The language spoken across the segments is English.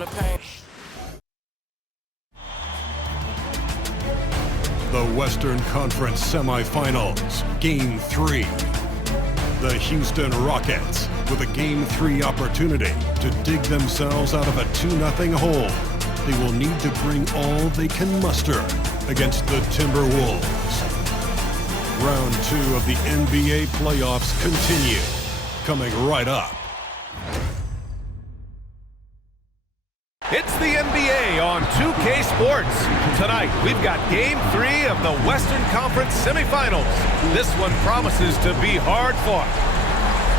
the pain. The Western Conference semifinals, Game 3. The Houston Rockets with a Game 3 opportunity to dig themselves out of a 2-0 hole. They will need to bring all they can muster against the Timberwolves. Round 2 of the NBA playoffs continue, coming right up. It's the NBA on 2K Sports. Tonight, we've got Game 3 of the Western Conference semifinals. This one promises to be hard fought.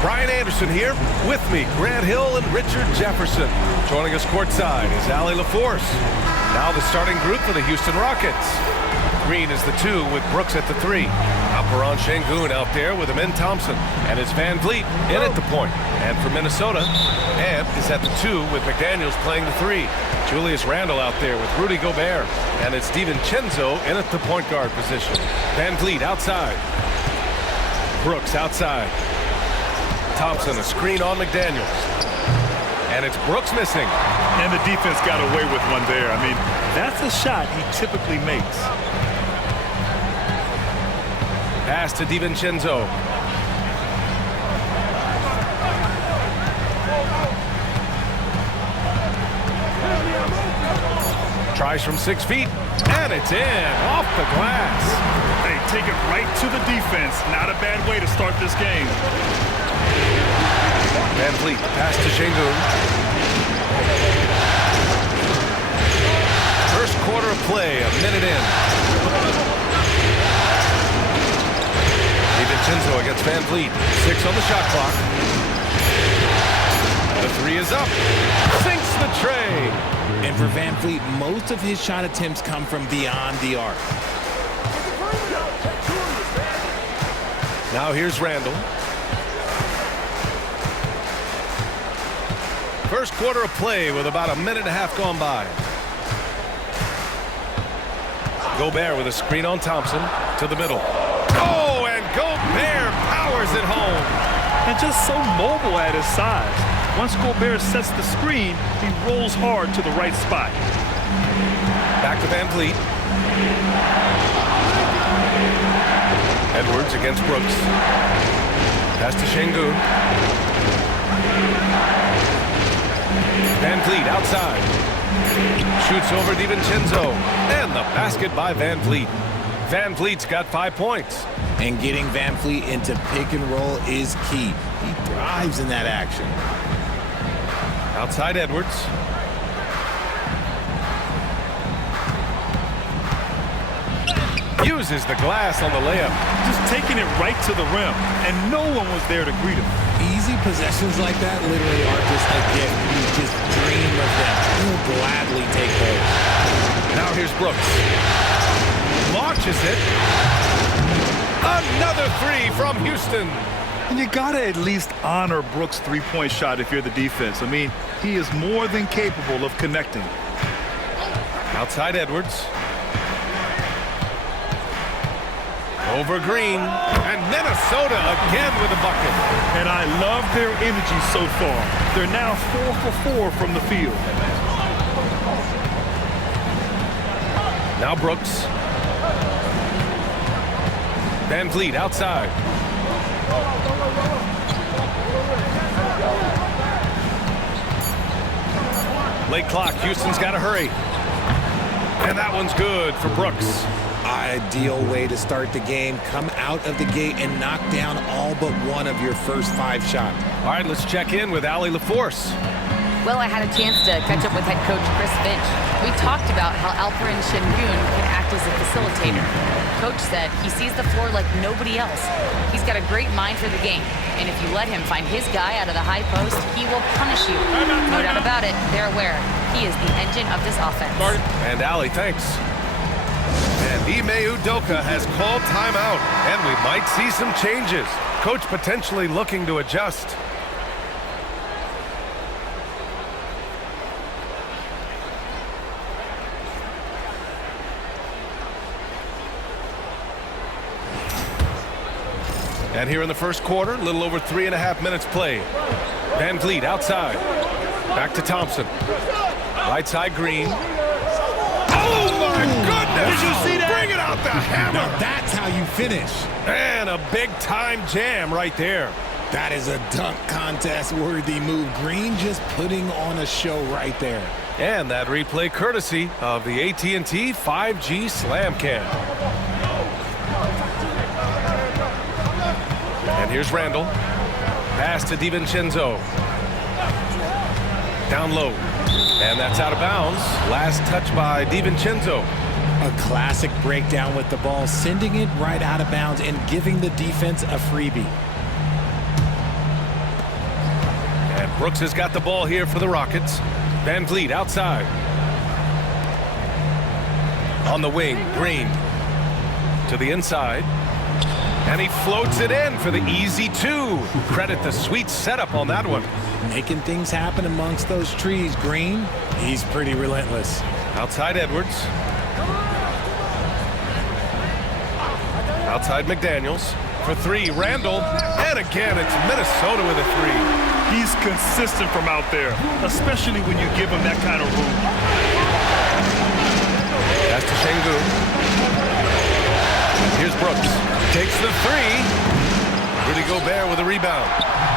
Brian Anderson here. With me, Grant Hill and Richard Jefferson. Joining us courtside is Allie LaForce. Now the starting group for the Houston Rockets. Green is the 2 with Brooks at the 3. Alperen Sengun out there with Amen Thompson. And it's Van Vliet in at the point. And for Minnesota, Ant is at the 2 with McDaniels playing the 3. Julius Randle out there with Rudy Gobert. And it's DiVincenzo in at the point guard position. Van Vliet outside. Brooks outside. Thompson a screen on McDaniels. And it's Brooks missing. And the defense got away with one there. I mean, that's a shot he typically makes. Pass to DiVincenzo. Tries from 6 feet, and it's in, off the glass. Hey, take it right to the defense. Not a bad way to start this game. Van Vliet, pass to Sengun. First quarter of play, a minute in. DiVincenzo against Van Vliet. 6 on the shot clock. The 3 is up. Sinks the tray. And for Van Vliet, most of his shot attempts come from beyond the arc. Now here's Randle. First quarter of play with about a minute and a half gone by. Gobert with a screen on Thompson to the middle. Oh, and Gobert powers it home. And just so mobile at his size. Once Gobert sets the screen, he rolls hard to the right spot. Back to Van Vliet. Edwards against Brooks. Pass to Sengun. Van Vliet outside. Shoots over DiVincenzo. And the basket by Van Vliet. Van Vliet's got 5 points. And getting Van Vliet into pick and roll is key. He thrives in that action. Outside Edwards. Uses the glass on the layup. Just taking it right to the rim, and no one was there to greet him. Easy possessions like that literally are just a gift. You just dream of them. He'll gladly take those. Now here's Brooks. Launches it. Another 3 from Houston. And you gotta at least honor Brooks' three-point shot if you're the defense. I mean, he is more than capable of connecting. Outside Edwards. Over Green. And Minnesota again with a bucket. And I love their energy so far. They're now 4 for 4 from the field. Now Brooks. Van Vliet outside. Late clock. Houston's got to hurry. And that one's good for Brooks. Ideal way to start the game. Come out of the gate and knock down all but one of your first 5 shots. All right, let's check in with Allie LaForce. Well, I had a chance to catch up with head coach Chris Finch. We talked about how Alperen Sengun can act as a facilitator. Coach said he sees the floor like nobody else. He's got a great mind for the game. And if you let him find his guy out of the high post, he will punish you. No doubt about it, they're aware. He is the engine of this offense. And Allie, thanks. And Ime Udoka has called timeout, and we might see some changes. Coach potentially looking to adjust. And here in the first quarter, a little over 3.5 minutes played. Van Vliet outside. Back to Thompson. Right side, Green. Oh, my goodness! Did you see that? Bring it out the hammer! Now that's how you finish. And a big-time jam right there. That is a dunk contest-worthy move. Green just putting on a show right there. And that replay courtesy of the AT&T 5G Slam Cam. And here's Randall. Pass to DiVincenzo. Down low. And that's out of bounds. Last touch by DiVincenzo. A classic breakdown with the ball, sending it right out of bounds and giving the defense a freebie. And Brooks has got the ball here for the Rockets. Van Vliet outside. On the wing, Green. To the inside. And he floats it in for the easy two. Credit the sweet setup on that one. Making things happen amongst those trees, Green. He's pretty relentless. Outside Edwards. Outside McDaniels. For three, Randall. And again, it's Minnesota with a three. He's consistent from out there, especially when you give him that kind of room. Pass to Şengün. Here's Brooks. Takes the three. Rudy Gobert with a rebound.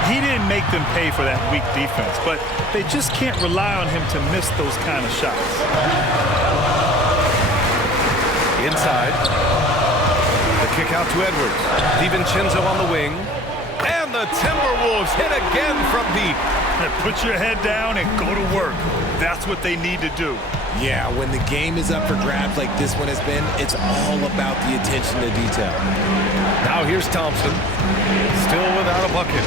He didn't make them pay for that weak defense, but they just can't rely on him to miss those kind of shots. Inside. The kick out to Edwards. DiVincenzo on the wing. And the Timberwolves hit again from deep. Put your head down and go to work. That's what they need to do. Yeah, when the game is up for grabs like this one has been, it's all about the attention to detail. Now here's Thompson. Still without a bucket.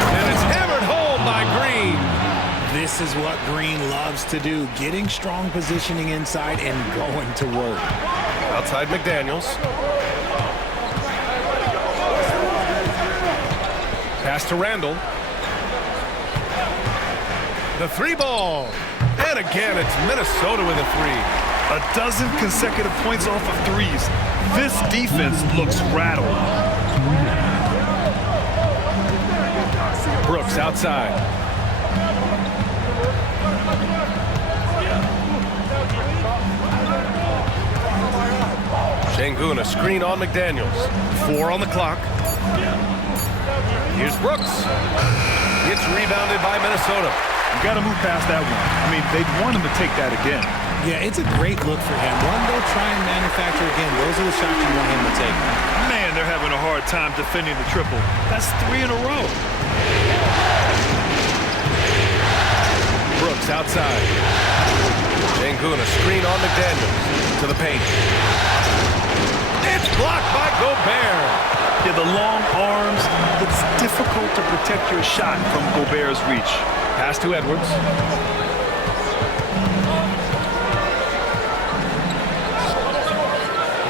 And it's hammered home by Green. This is what Green loves to do, getting strong positioning inside and going to work. Outside McDaniels. Pass to Randall. The three ball. And again, it's Minnesota with a three. A dozen consecutive points off of threes. This defense looks rattled. Brooks outside. Şengün, a screen on McDaniels. 4 on the clock. Here's Brooks. It's rebounded by Minnesota. You got to move past that one. I mean, they'd want him to take that again. Yeah, it's a great look for him. One they'll try and manufacture again. Those are the shots you want him to take. Man, they're having a hard time defending the triple. That's 3 in a row. Brooks outside. Şengün, a screen on McDaniels. To the paint. It's blocked by Gobert. Yeah, the long arms, it's difficult to protect your shot from Gobert's reach. Pass to Edwards.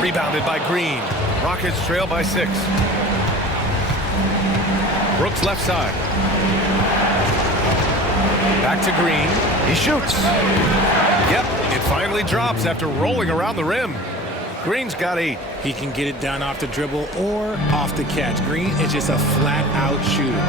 Rebounded by Green. Rockets trail by 6. Brooks left side. Back to Green. He shoots. Yep, it finally drops after rolling around the rim. Green's got 8. He can get it done off the dribble or off the catch. Green is just a flat-out shooter.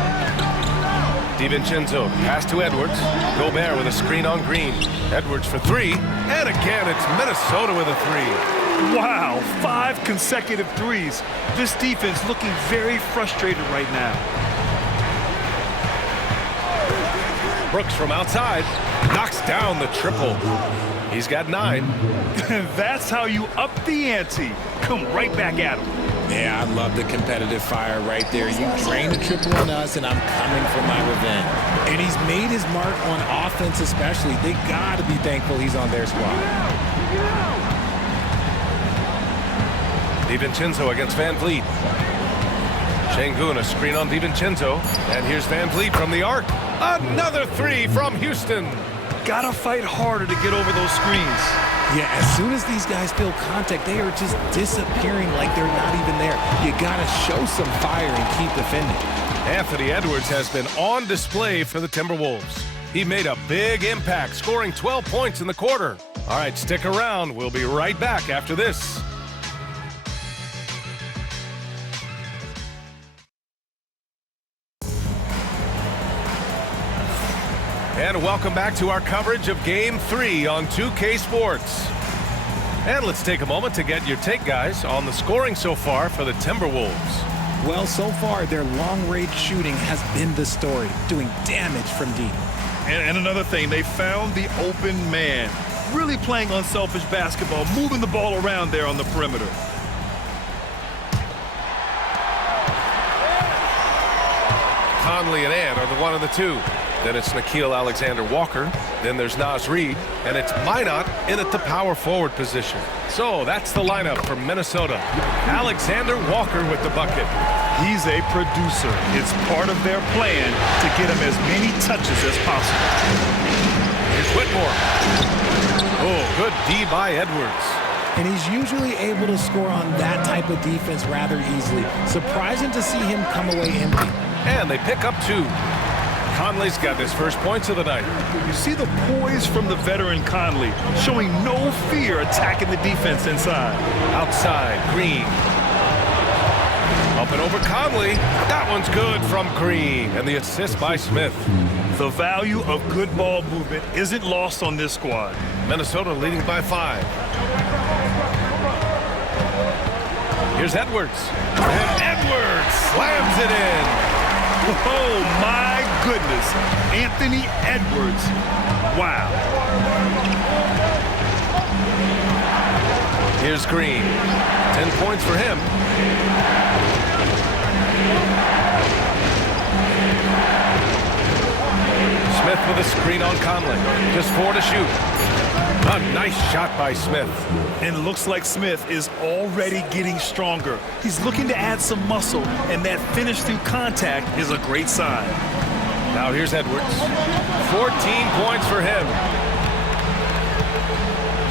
DiVincenzo, pass to Edwards. Gobert with a screen on Green. Edwards for 3. And again, it's Minnesota with a 3. Wow, 5 consecutive threes. This defense looking very frustrated right now. Brooks from outside knocks down the triple. He's got 9. That's how you up the ante. Come right back at him. Yeah, I love the competitive fire right there. You drain the triple on us, and I'm coming for my revenge. And he's made his mark on offense especially. They got to be thankful he's on their squad. DiVincenzo against Van Vliet. Şengün, a screen on DiVincenzo. And here's Van Vliet from the arc. Another 3 from Houston. Gotta fight harder to get over those screens. Yeah, as soon as these guys feel contact, they are just disappearing like they're not even there. You gotta show some fire and keep defending. Anthony Edwards has been on display for the Timberwolves. He made a big impact, scoring 12 points in the quarter. All right, stick around. We'll be right back after this. And and welcome back to our coverage of Game 3 on 2K Sports. And let's take a moment to get your take, guys, on the scoring so far for the Timberwolves. Well, so far, their long-range shooting has been the story, doing damage from deep. And another thing, they found the open man. Really playing unselfish basketball, moving the ball around there on the perimeter. Conley and Ant are the one and the two. Then it's Nickeil Alexander-Walker. Then there's Naz Reid. And it's Minot in at the power forward position. So that's the lineup for Minnesota. Alexander-Walker with the bucket. He's a producer. It's part of their plan to get him as many touches as possible. Here's Whitmore. Oh, good D by Edwards. And he's usually able to score on that type of defense rather easily. Surprising to see him come away empty. And they pick up 2. Conley's got his first points of the night. You see the poise from the veteran Conley, showing no fear attacking the defense inside. Outside, Green. Up and over Conley. That one's good from Green. And the assist by Smith. The value of good ball movement isn't lost on this squad. Minnesota leading by 5. Here's Edwards. And Edwards slams it in. Oh, my goodness. Anthony Edwards. Wow. Here's Green. 10 points for him. Smith with a screen on Conley. Just 4 to shoot. A nice shot by Smith. And it looks like Smith is already getting stronger. He's looking to add some muscle, and that finish through contact is a great sign. Now here's Edwards. 14 points for him.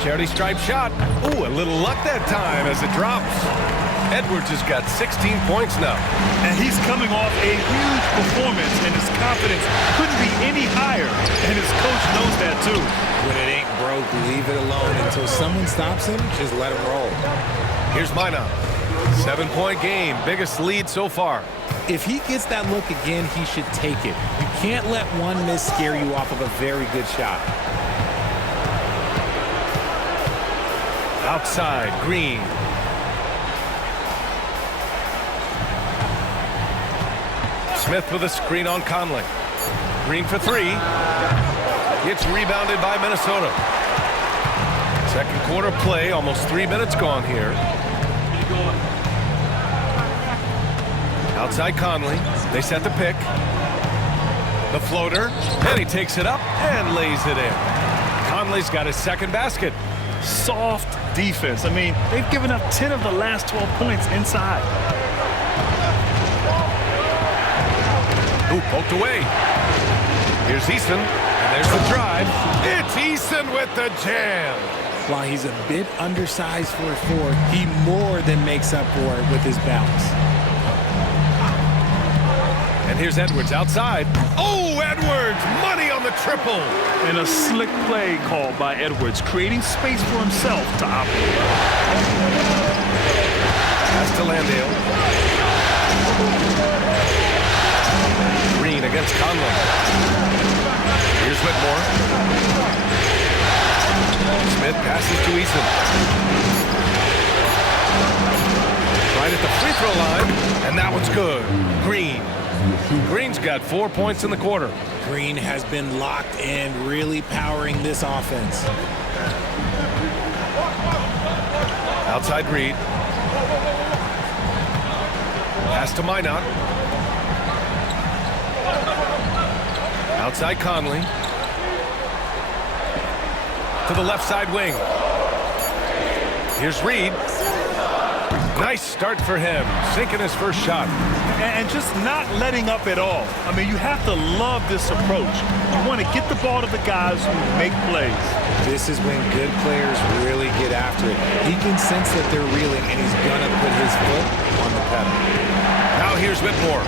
Charity stripe shot. Ooh, a little luck that time as it drops. Edwards has got 16 points now. And he's coming off a huge performance, and his confidence couldn't be any higher. And his coach knows that, too. When it ain't broke, leave it alone. Until someone stops him, just let him roll. Here's Minot. 7-point game. Biggest lead so far. If he gets that look again, he should take it. You can't let one miss scare you off of a very good shot. Outside, Green. Smith with a screen on Conley. Green for 3. It's rebounded by Minnesota. Second quarter play, almost 3 minutes gone here. Outside Conley. They set the pick. The floater. And he takes it up and lays it in. Conley's got his second basket. Soft defense. I mean, they've given up 10 of the last 12 points inside. Ooh, poked away. Here's Easton, and there's the drive. It's Easton with the jam. While he's a bit undersized for a 4, he more than makes up for it with his bounce. And here's Edwards outside. Oh, Edwards, money on the triple. And a slick play called by Edwards, creating space for himself to operate. Pass to Landale. Green against Conley. Here's Whitmore. Smith passes to Easton. Right at the free throw line, and that one's good. Green. Green's got 4 points in the quarter. Green has been locked in, really powering this offense. Outside Reid. Pass to Minot. Outside Conley. To the left side wing. Here's Reid. Nice start for him, sinking his first shot. And just not letting up at all. I mean, you have to love this approach. You want to get the ball to the guys who make plays. This is when good players really get after it. He can sense that they're reeling, and he's going to put his foot on the pedal. Now here's Whitmore.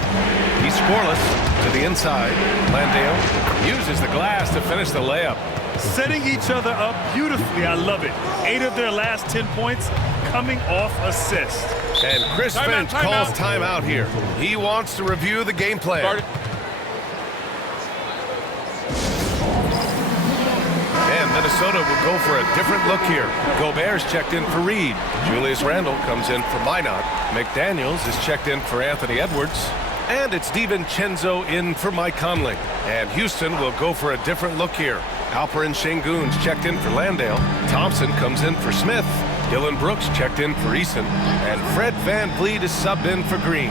He's scoreless to the inside. Landale uses the glass to finish the layup. Setting each other up beautifully. I love it. 8 of their last 10 points coming off assists. And Chris Finch calls timeout here. He wants to review the game plan. Minnesota will go for a different look here. Gobert's checked in for Reed. Julius Randle comes in for Minot. McDaniels is checked in for Anthony Edwards. And it's DiVincenzo in for Mike Conley. And Houston will go for a different look here. Alperen Sengun's checked in for Landale. Thompson comes in for Smith. Dylan Brooks checked in for Eason. And Fred VanVleet is subbed in for Green.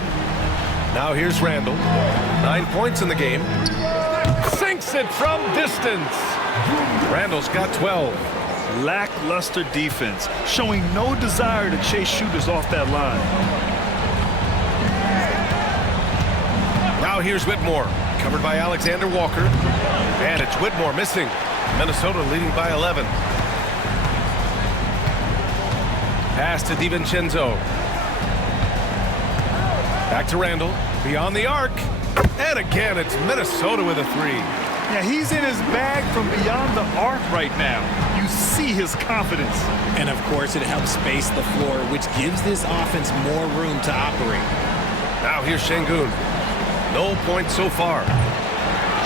Now here's Randle. 9 points in the game. Sinks it from distance. Randle's got 12. Lackluster defense, showing no desire to chase shooters off that line. Now here's Whitmore, covered by Alexander Walker. And it's Whitmore missing. Minnesota leading by 11. Pass to DiVincenzo. Back to Randle, beyond the arc. And again, it's Minnesota with a three. Yeah, he's in his bag from beyond the arc right now. You see his confidence. And of course, it helps space the floor, which gives this offense more room to operate. Now here's Sengun. No points so far.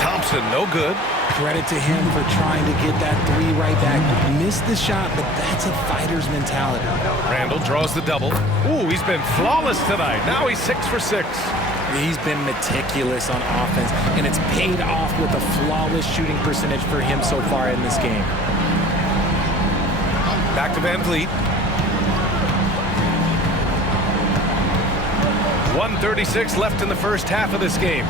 Thompson, no good. Credit to him for trying to get that three right back. Missed the shot, but that's a fighter's mentality. Randle draws the double. Ooh, he's been flawless tonight. Now he's 6 for 6. He's been meticulous on offense, and it's paid off with a flawless shooting percentage for him so far in this game. Back to VanVleet. 1:36 left in the first half of this game.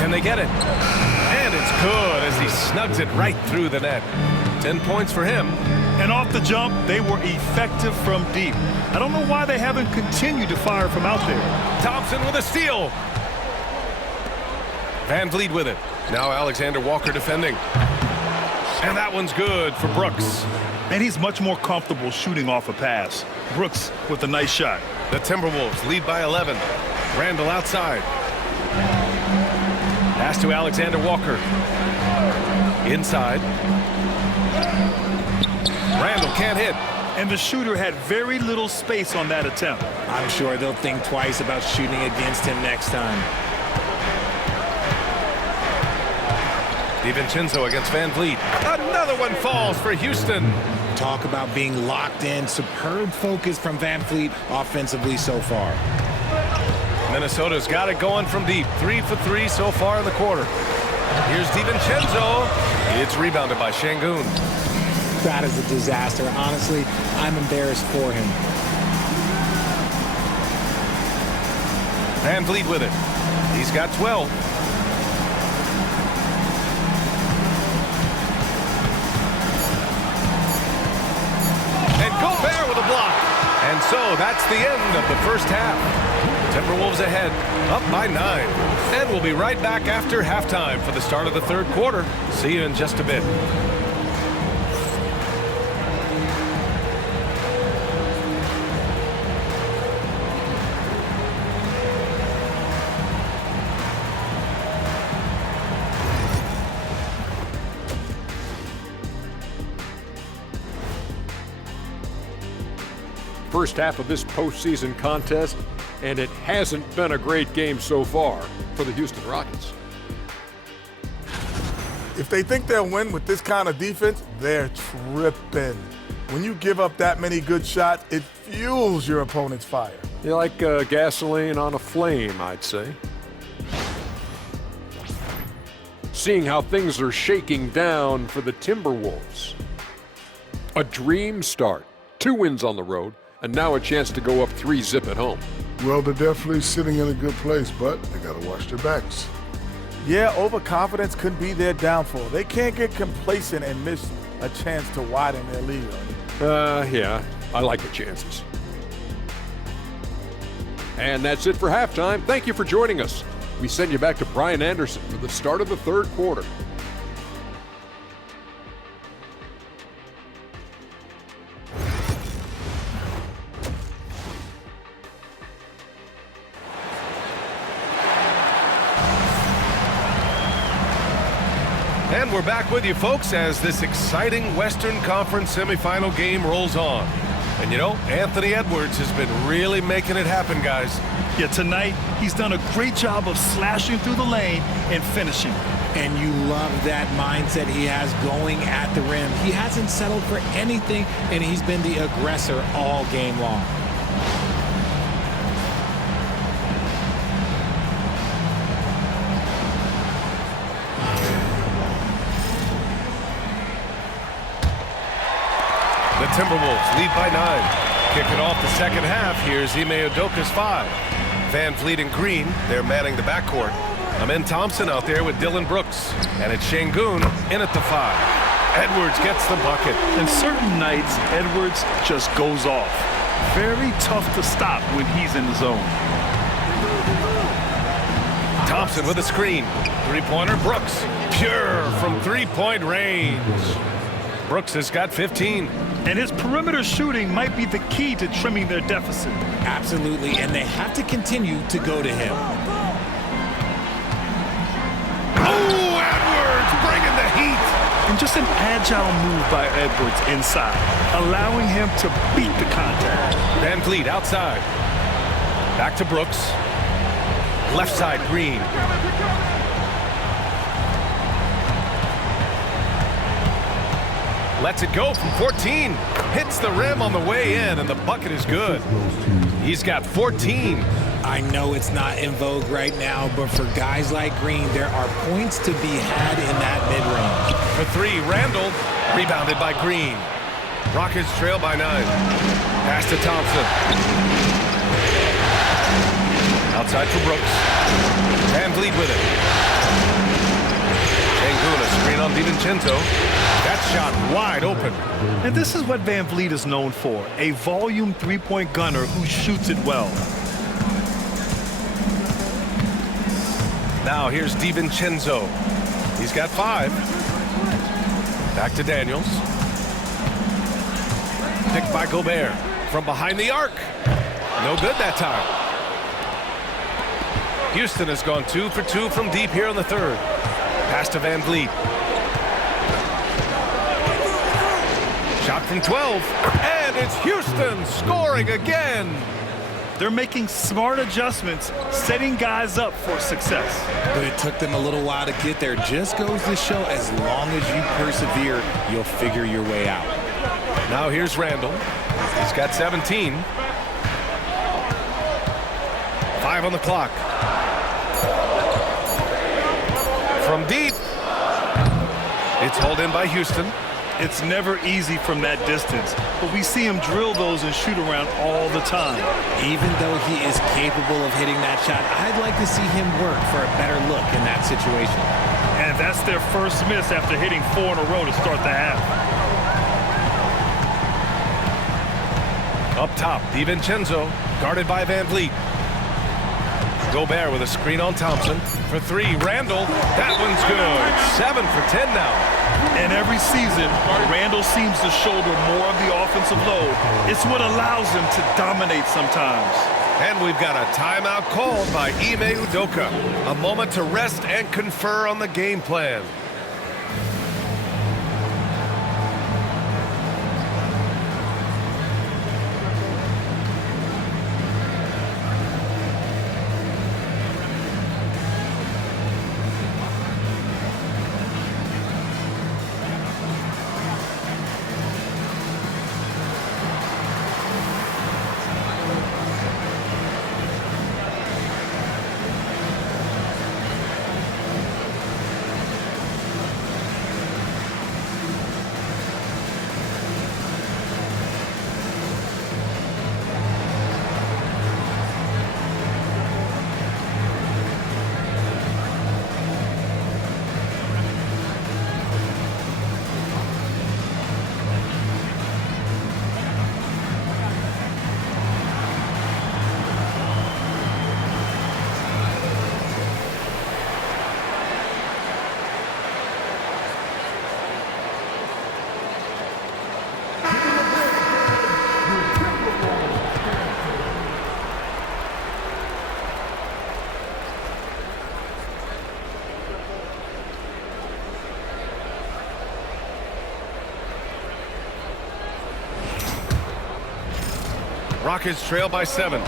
Can they get it? And it's good as he snugs it right through the net. 10 points for him. And off the jump, they were effective from deep. I don't know why they haven't continued to fire from out there. Thompson with a steal. VanVleet with it. Now Alexander Walker defending. And that one's good for Brooks. And he's much more comfortable shooting off a pass. Brooks with a nice shot. The Timberwolves lead by 11. Randle outside. Pass to Alexander Walker. Inside. Randle can't hit. And the shooter had very little space on that attempt. I'm sure they'll think twice about shooting against him next time. DiVincenzo against VanVleet. Another one falls for Houston. Talk about being locked in. Superb focus from VanVleet offensively so far. Minnesota's got it going from deep. 3 for 3 so far in the quarter. Here's DiVincenzo. It's rebounded by Sengun. That is a disaster. Honestly, I'm embarrassed for him. VanVleet with it. He's got 12. And Gobert with a block. And so that's the end of the first half. Timberwolves ahead, up by 9. And we'll be right back after halftime for the start of the third quarter. See you in just a bit. First half of this postseason contest, and it hasn't been a great game so far for the Houston Rockets. If they think they'll win with this kind of defense, they're tripping. When you give up that many good shots, it fuels your opponent's fire. You like gasoline on a flame, I'd say. Seeing how things are shaking down for the Timberwolves. A dream start. 2 wins on the road, and now a chance to go up 3-zip at home. Well, they're definitely sitting in a good place, but they got to watch their backs. Yeah, overconfidence could be their downfall. They can't get complacent and miss a chance to widen their lead. Yeah, I like the chances. And that's it for halftime. Thank you for joining us. We send you back to Brian Anderson for the start of the third quarter. And we're back with you, folks, as this exciting Western Conference semifinal game rolls on. And you know, Anthony Edwards has been really making it happen, guys. Yeah, tonight he's done a great job of slashing through the lane and finishing. And you love that mindset he has going at the rim. He hasn't settled for anything, and he's been the aggressor all game long. The Timberwolves lead by 9. Kicking off the second half, here's Ime Udoka's 5. Van Vliet and Green, they're manning the backcourt. Amen Thompson out there with Dylan Brooks. And it's Şengün in at the 5. Edwards gets the bucket. And certain nights, Edwards just goes off. Very tough to stop when he's in the zone. Thompson with a screen. Three-pointer, Brooks. Pure from three-point range. Brooks has got 15. And his perimeter shooting might be the key to trimming their deficit. Absolutely, and they have to continue to go to him. Oh, Edwards bringing the heat. And just an agile move by Edwards inside, allowing him to beat the contact. Van Vliet outside. Back to Brooks. Left side, Green. Lets it go from 14. Hits the rim on the way in, and the bucket is good. He's got 14. I know it's not in vogue right now, but for guys like Green, there are points to be had in that mid-range. For 3, Randall. Rebounded by Green. Rockets trail by 9. Pass to Thompson. Outside for Brooks. Van Vliet with it. Şengün, a screen on DiVincenzo. That shot wide open. And this is what Van Vliet is known for, a volume three-point gunner who shoots it well. Now here's DiVincenzo. He's got 5. Back to Daniels. Picked by Gobert. From behind the arc. No good that time. Houston has gone 2 for 2 from deep here in the third. Pass to Van Vliet. Shot from 12. And it's Houston scoring again. They're making smart adjustments, setting guys up for success. But it took them a little while to get there. Just goes to show as long as you persevere, you'll figure your way out. Now here's Randall. He's got 17. 5 on the clock. From deep. It's hauled in by Houston. It's never easy from that distance, but we see him drill those and shoot around all the time. Even though he is capable of hitting that shot, I'd like to see him work for a better look in that situation. And that's their first miss after hitting 4 in a row to start the half. Up top, DiVincenzo, guarded by Van Vliet. Gobert with a screen on Thompson. For 3, Randall. That one's good. 7 for 10 now. And every season, Randall seems to shoulder more of the offensive load. It's what allows him to dominate sometimes. And we've got a timeout called by Ime Udoka. A moment to rest and confer on the game plan. Rockets trail by 7.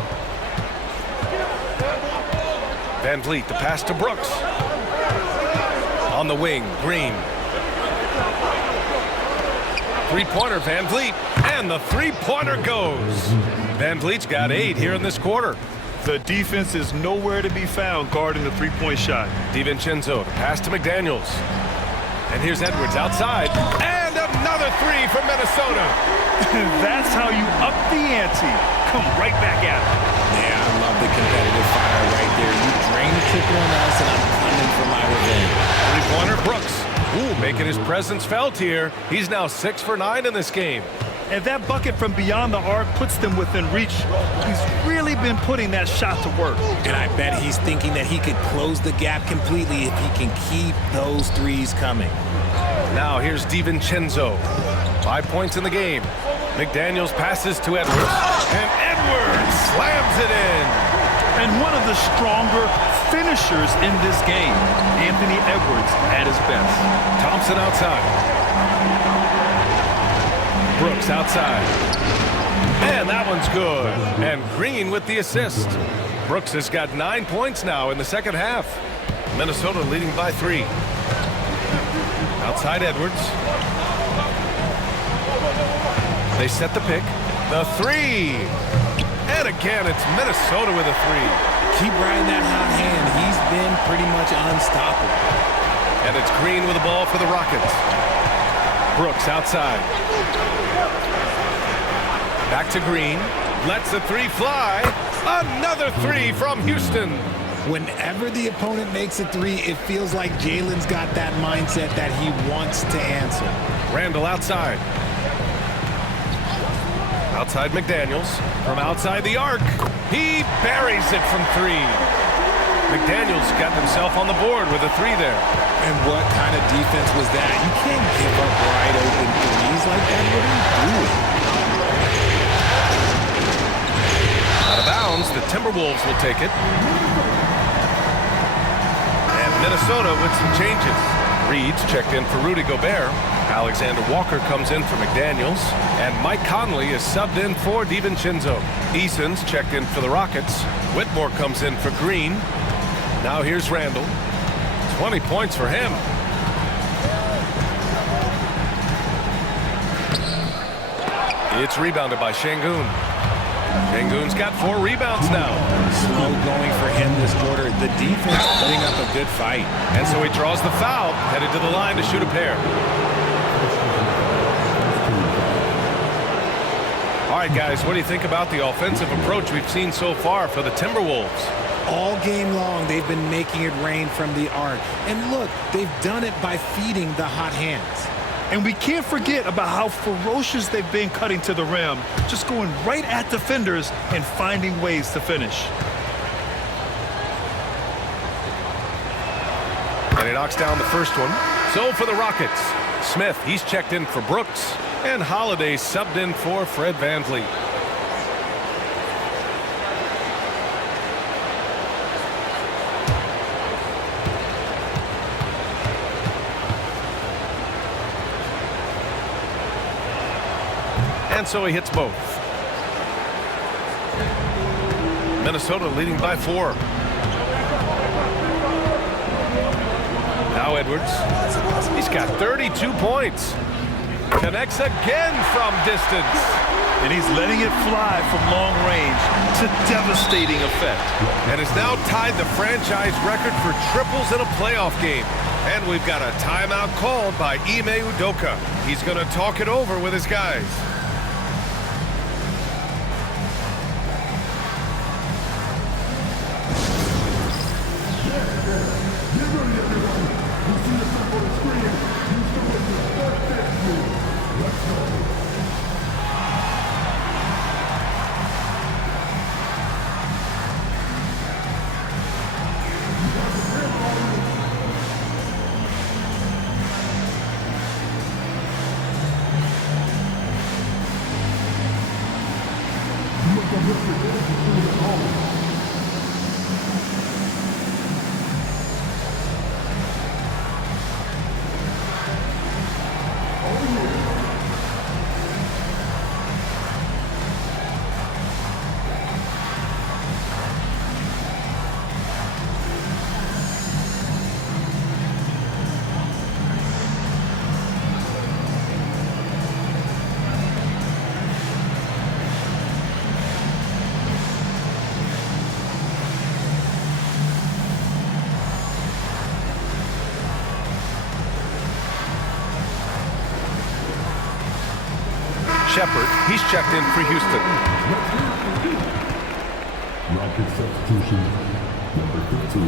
Van Vliet, the pass to Brooks. On the wing, Green. Three-pointer, Van Vliet, and the three-pointer goes. Van Vliet's got 8 here in this quarter. The defense is nowhere to be found guarding the three-point shot. DiVincenzo, the pass to McDaniels. And here's Edwards outside. And another 3 from Minnesota. That's how you up the ante. Come right back at it. Yeah, I love the competitive fire right there. You drain the triple on us, and I'm coming for my revenge. Three-pointer, Brooks. Ooh, making his presence felt here. He's now 6 for 9 in this game. And that bucket from beyond the arc puts them within reach. He's really been putting that shot to work. And I bet he's thinking that he could close the gap completely if he can keep those threes coming. Now here's DiVincenzo. 5 points in the game. McDaniels passes to Edwards. And Edwards slams it in. And one of the stronger finishers in this game, Anthony Edwards at his best. Thompson outside. Brooks outside. And that one's good. And Green with the assist. Brooks has got 9 points now in the second half. Minnesota leading by 3. Outside Edwards. They set the pick. The 3. And again, it's Minnesota with a 3. Keep riding that hot hand. He's been pretty much unstoppable. And it's Green with the ball for the Rockets. Brooks outside. Back to Green. Lets the 3 fly. Another 3 from Houston. Whenever the opponent makes a 3, it feels like Jalen's got that mindset that he wants to answer. Randall outside. Outside McDaniels. From outside the arc. He buries it from 3. McDaniels got himself on the board with a 3 there. And what kind of defense was that? You can't give up wide open threes like that. What are you doing? Out of bounds, the Timberwolves will take it. And Minnesota with some changes. Reed's checked in for Rudy Gobert. Alexander Walker comes in for McDaniels. And Mike Conley is subbed in for DiVincenzo. Eason's checked in for the Rockets. Whitmore comes in for Green. Now here's Randall. 20 points for him. It's rebounded by Şengün. Şengün's got 4 rebounds now. Slow going for him this quarter. The defense putting up a good fight. And so he draws the foul, headed to the line to shoot a pair. All right, guys, what do you think about the offensive approach we've seen so far for the Timberwolves? All game long, they've been making it rain from the arc. And look, they've done it by feeding the hot hands. And we can't forget about how ferocious they've been cutting to the rim, just going right at defenders and finding ways to finish. And he knocks down the first one. So for the Rockets, Smith, he's checked in for Brooks. And Holiday subbed in for Fred VanVleet. And so he hits both. Minnesota leading by 4. Now Edwards. He's got 32 points. Connects again from distance. And he's letting it fly from long range to devastating effect. And has now tied the franchise record for triples in a playoff game. And we've got a timeout called by Ime Udoka. He's going to talk it over with his guys. Shepard, he's checked in for Houston. Rocket substitution. Number 15,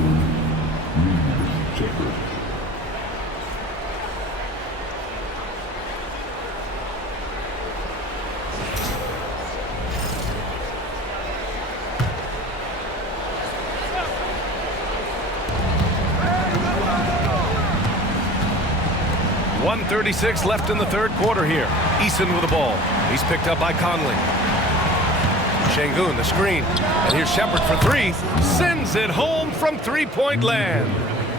Reed Shepard. .136 left in the third quarter here. Eason with the ball. He's picked up by Conley. Şengün, the screen. And here's Shepard for three. Sends it home from three-point land.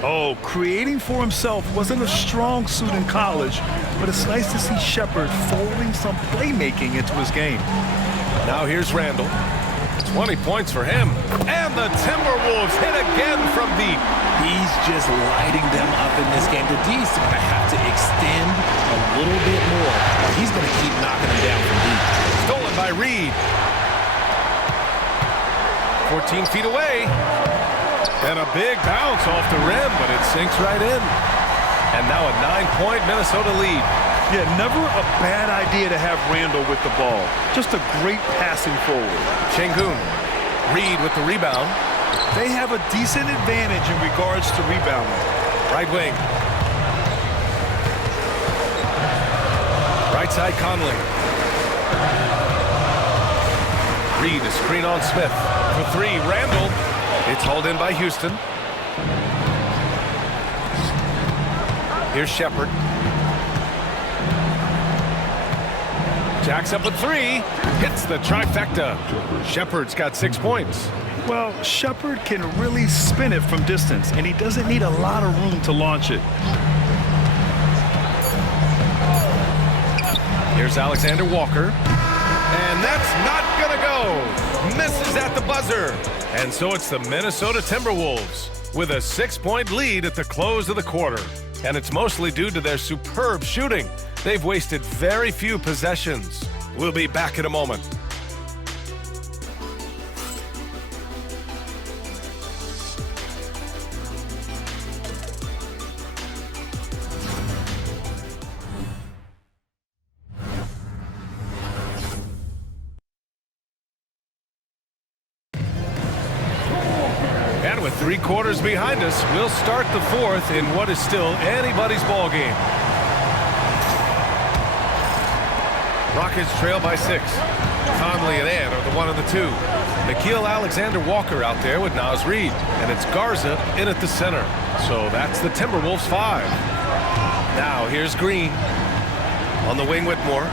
Oh, creating for himself wasn't a strong suit in college, but it's nice to see Shepard folding some playmaking into his game. Now here's Randall. 20 points for him. And the Timberwolves hit again from deep. He's just lighting them up in this game. The D's going to have to extend a little bit more. He's going to keep knocking them down from deep. Stolen by Reed. 14 feet away. And a big bounce off the rim, but it sinks right in. And now a 9-point Minnesota lead. Yeah, never a bad idea to have Randall with the ball. Just a great passing forward. Şengün. Reed with the rebound. They have a decent advantage in regards to rebounding. Right wing. Right side Conley. Reed, a screen on Smith. For three, Randall. It's hauled in by Houston. Here's Shepard. Jacks up at three. Hits the trifecta. Shepard's got 6 points. Well, Shepard can really spin it from distance, and he doesn't need a lot of room to launch it. Here's Alexander Walker. And that's not gonna go. Misses at the buzzer. And so it's the Minnesota Timberwolves with a 6-point lead at the close of the quarter. And it's mostly due to their superb shooting. They've wasted very few possessions. We'll be back in a moment. And with 3 quarters behind us, we'll start the fourth in what is still anybody's ball game. Rockets trail by 6. Conley and Ant are the 1 and the 2. Nickeil Alexander-Walker out there with Naz Reid. And it's Garza in at the center. So that's the Timberwolves 5. Now here's Green. On the wing Whitmore.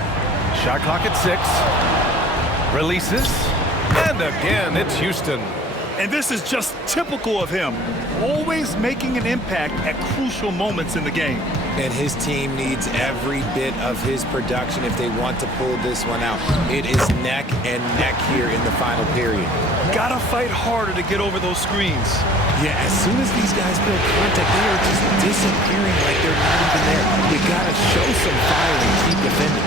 Shot clock at 6. Releases. And again, it's Houston. And this is just typical of him. Always making an impact at crucial moments in the game. And his team needs every bit of his production if they want to pull this one out. It is neck and neck here in the final period. Gotta fight harder to get over those screens. Yeah, as soon as these guys build contact, they are just disappearing like they're not even there. You gotta show some fire and keep defending.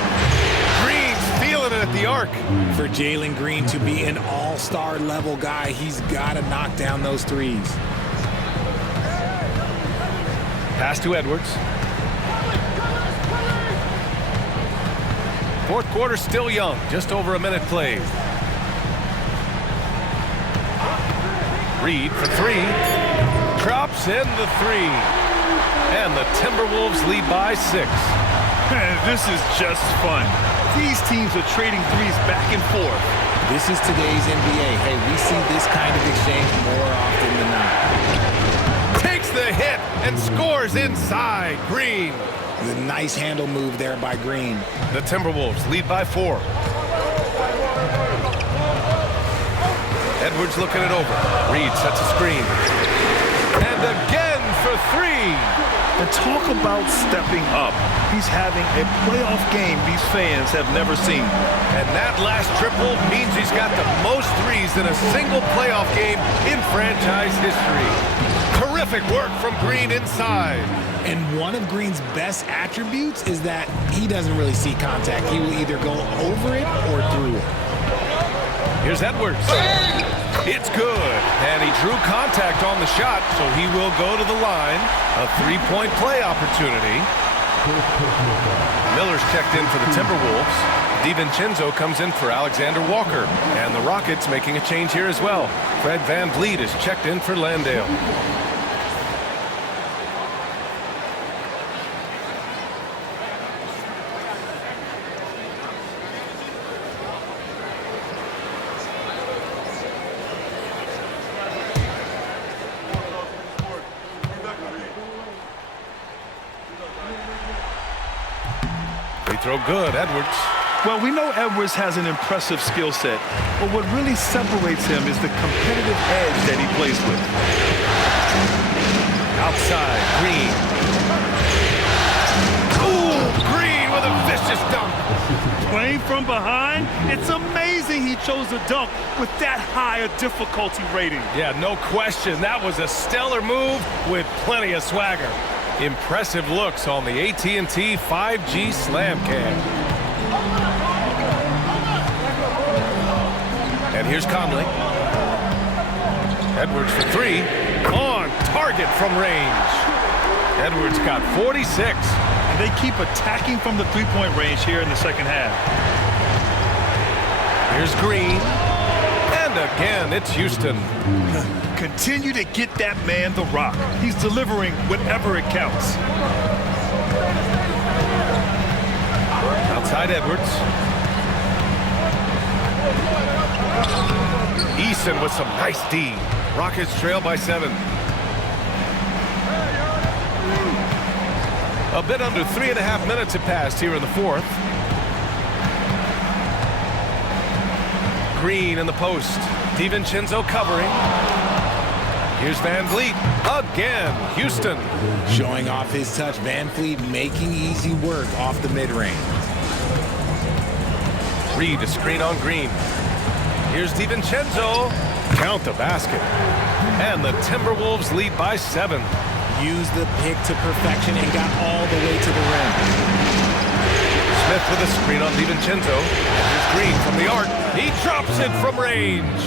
Green's feeling it at the arc. For Jalen Green to be an all-star level guy, he's gotta knock down those threes. Pass to Edwards. Fourth quarter still young, just over a minute played. Reed for 3. Drops in the 3. And the Timberwolves lead by 6. This is just fun. These teams are trading threes back and forth. This is today's NBA. Hey, we see this kind of exchange more often than not. Takes the hit and scores inside. Green. The nice handle move there by Green. The Timberwolves lead by 4. Edwards looking it over. Reed sets a screen. And again for 3. And talk about stepping up. He's having a playoff game these fans have never seen. And that last triple means he's got the most threes in a single playoff game in franchise history. Terrific work from Green inside. And one of Green's best attributes is that he doesn't really see contact. He will either go over it or through it. Here's Edwards. It's good. And he drew contact on the shot, so he will go to the line. A 3-point play opportunity. Miller's checked in for the Timberwolves. DiVincenzo comes in for Alexander Walker. And the Rockets making a change here as well. Fred VanVleet is checked in for Landale. Free throw good, Edwards. Well, we know Edwards has an impressive skill set, but what really separates him is the competitive edge that he plays with. Outside, Green. Ooh, Green with a vicious dunk. Playing from behind, it's amazing he chose a dunk with that high a difficulty rating. Yeah, no question. That was a stellar move with plenty of swagger. Impressive looks on the AT&T 5G Slam Cam. And here's Conley. Edwards for three. On target from range. Edwards got 46. And they keep attacking from the three-point range here in the second half. Here's Green. And again, it's Houston. Continue to get that man the rock. He's delivering whenever it counts. Outside Edwards. Eason with some nice D. Rockets trail by 7. A bit under 3.5 minutes have passed here in the fourth. Green in the post. DiVincenzo covering. Here's VanVleet again. Houston. Showing off his touch. VanVleet making easy work off the mid-range. Reed a screen on Green. Here's DiVincenzo. Count the basket. And the Timberwolves lead by 7. Used the pick to perfection and got all the way to the rim. Smith with a screen on DiVincenzo. Here's Green from the arc. He drops it from range.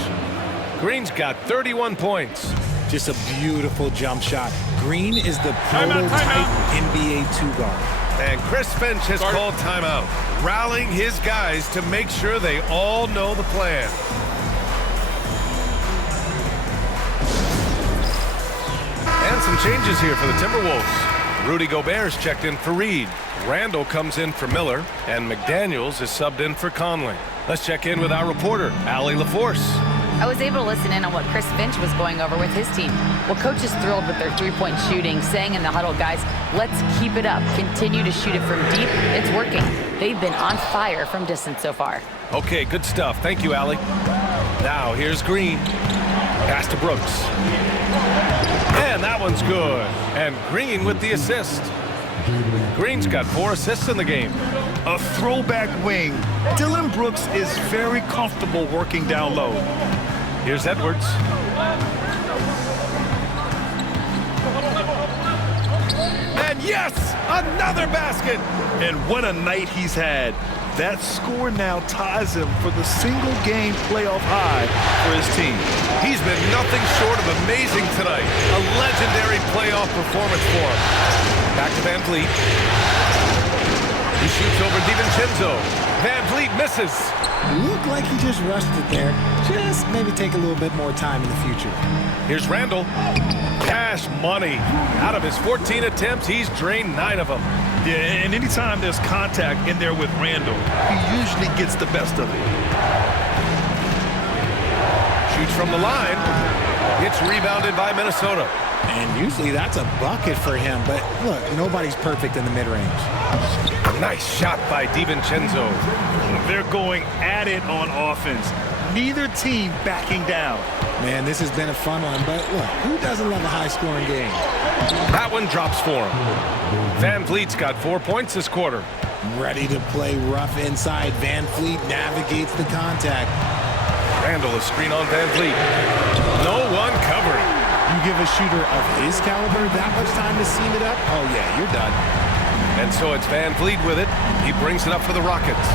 Green's got 31 points. Just a beautiful jump shot. Green is the prototype NBA 2-guard. And Chris Finch has called timeout, rallying his guys to make sure they all know the plan. And some changes here for the Timberwolves. Rudy Gobert's checked in for Reed. Randall comes in for Miller, and McDaniels is subbed in for Conley. Let's check in with our reporter, Allie LaForce. I was able to listen in on what Chris Finch was going over with his team. Well, coach is thrilled with their three-point shooting, saying in the huddle, guys, let's keep it up. Continue to shoot it from deep. It's working. They've been on fire from distance so far. Okay, good stuff. Thank you, Allie. Now, here's Green. Pass to Brooks. And that one's good. And Green with the assist. Green's got 4 assists in the game. A throwback wing. Dylan Brooks is very comfortable working down low. Here's Edwards. And yes, another basket. And what a night he's had. That score now ties him for the single-game playoff high for his team. He's been nothing short of amazing tonight. A legendary playoff performance for him. Back to VanVleet. He shoots over DiVincenzo. VanVleet misses. Looked like he just rushed it there. Just maybe take a little bit more time in the future. Here's Randall. Cash money. Out of his 14 attempts, he's drained 9 of them. Yeah, and anytime there's contact in there with Randall, he usually gets the best of it. Shoots from the line. Gets rebounded by Minnesota. And usually that's a bucket for him, but look, nobody's perfect in the mid-range. Nice shot by DiVincenzo. They're going at it on offense. Neither team backing down. Man, this has been a fun one, but look, who doesn't love a high-scoring game? That one drops for him. VanVleet's got 4 points this quarter. Ready to play rough inside. VanVleet navigates the contact. Randall is screen on VanVleet. No one covering. You give a shooter of his caliber that much time to seam it up? Oh, yeah, you're done. And so it's VanVleet with it. He brings it up for the Rockets.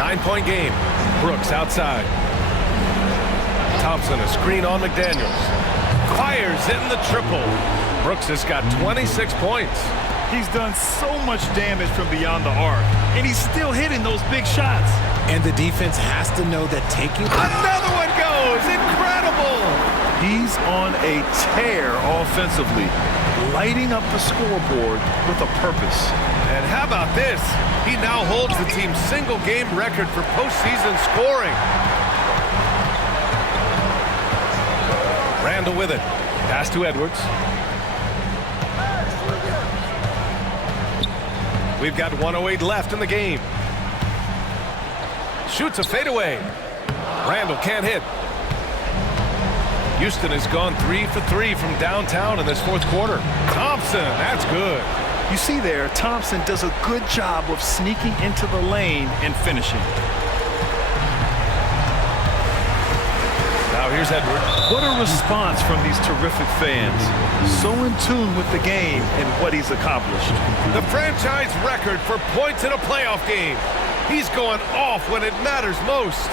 9-point game. Brooks outside. Thompson a screen on McDaniels. Fires in the triple. Brooks has got 26 points. He's done so much damage from beyond the arc, and he's still hitting those big shots. And the defense has to know that taking... Another one goes! Incredible! He's on a tear offensively, lighting up the scoreboard with a purpose. And how about this? He now holds the team's single-game record for postseason scoring. Randall with it. Pass to Edwards. We've got 1:08 left in the game. Shoots a fadeaway. Randall can't hit. Houston has gone 3 for 3 from downtown in this fourth quarter. Thompson, that's good. You see there, Thompson does a good job of sneaking into the lane and finishing. Now here's Edwards. What a response from these terrific fans. So in tune with the game and what he's accomplished. The franchise record for points in a playoff game. He's going off when it matters most.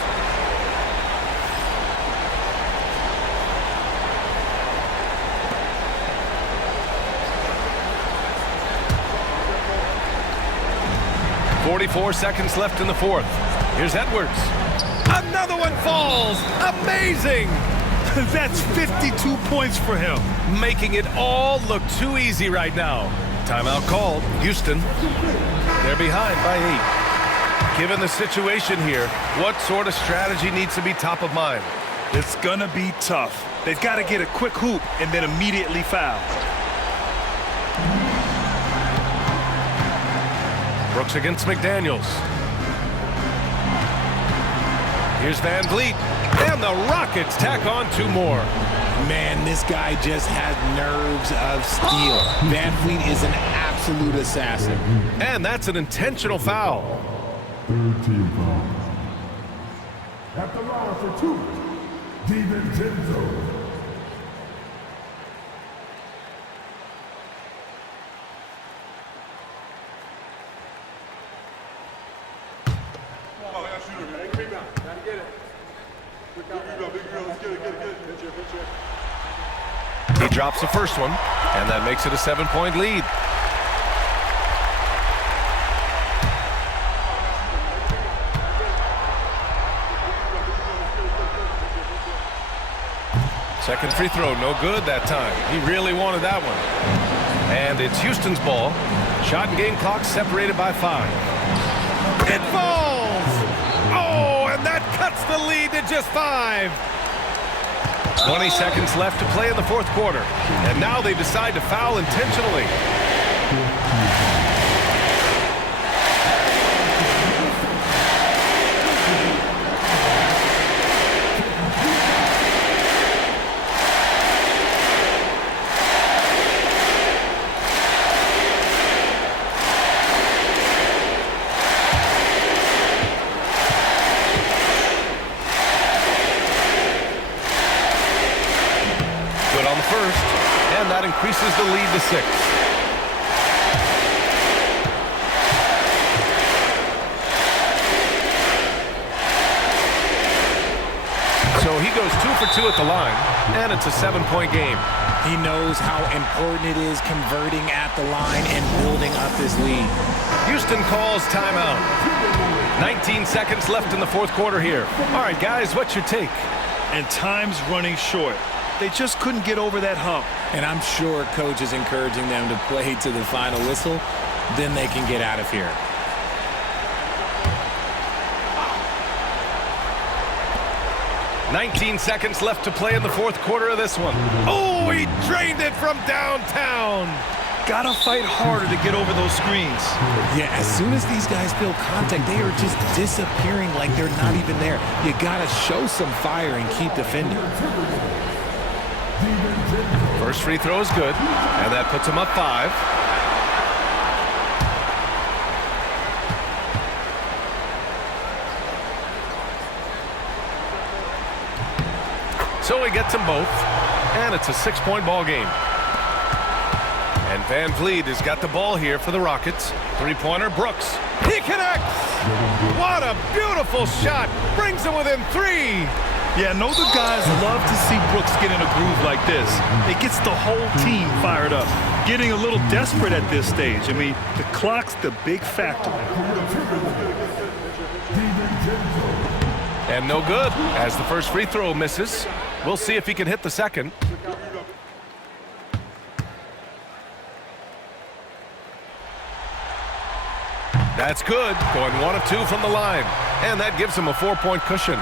.44 seconds left in the fourth. Here's Edwards. Another one falls. Amazing. That's 52 points for him. Making it all look too easy right now. Timeout called. Houston. They're behind by 8. Given the situation here, what sort of strategy needs to be top of mind? It's going to be tough. They've got to get a quick hoop and then immediately foul. Brooks against McDaniels. Here's Van Vliet. And the Rockets tack on 2 more. Man, this guy just has nerves of steel. Van Vliet is an absolute assassin. And that's an intentional foul. Third team foul. At the line for 2, DiVincenzo. He drops the first one, and that makes it a 7-point lead. Second free throw, no good that time. He really wanted that one. And it's Houston's ball. Shot and game clock separated by 5. It falls! Oh, and that cuts the lead to just 5. 20 seconds left to play in the fourth quarter. And now they decide to foul intentionally. Increases the lead to 6. So he goes 2 for 2 at the line, and it's a 7-point game. He knows how important it is converting at the line and building up this lead. Houston calls timeout. 19 seconds left in the fourth quarter here. All right, guys, what's your take? And time's running short. They just couldn't get over that hump. And I'm sure coach is encouraging them to play to the final whistle. Then they can get out of here. .19 seconds left to play in the fourth quarter of this one. Oh, he drained it from downtown. Gotta fight harder to get over those screens. Yeah, as soon as these guys feel contact, they are just disappearing like they're not even there. You gotta show some fire and keep defending. First free throw is good, and that puts him up 5. So he gets them both, and it's a 6-point ball game. And Van Vliet has got the ball here for the Rockets. Three-pointer, Brooks. He connects! What a beautiful shot! Brings him within 3. Yeah, I know the guys love to see Brooks get in a groove like this. It gets the whole team fired up. Getting a little desperate at this stage. I mean, the clock's the big factor. And no good, as the first free throw misses. We'll see if he can hit the second. That's good, going 1 of 2 from the line. And that gives him a 4-point cushion.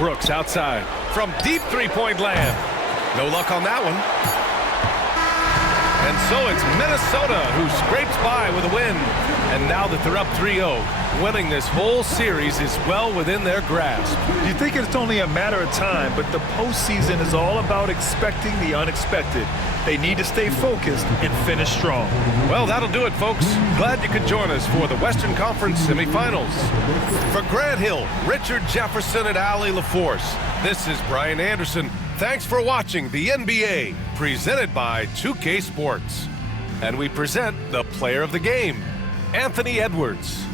Brooks outside from deep three-point land. No luck on that one. And so it's Minnesota who scrapes by with a win. And now that they're up 3-0, winning this whole series is well within their grasp. You think it's only a matter of time, but the postseason is all about expecting the unexpected. They need to stay focused and finish strong. Well, that'll do it, folks. Glad you could join us for the Western Conference semifinals. For Grant Hill, Richard Jefferson, and Allie LaForce, this is Brian Anderson. Thanks for watching the NBA, presented by 2K Sports. And we present the player of the game, Anthony Edwards.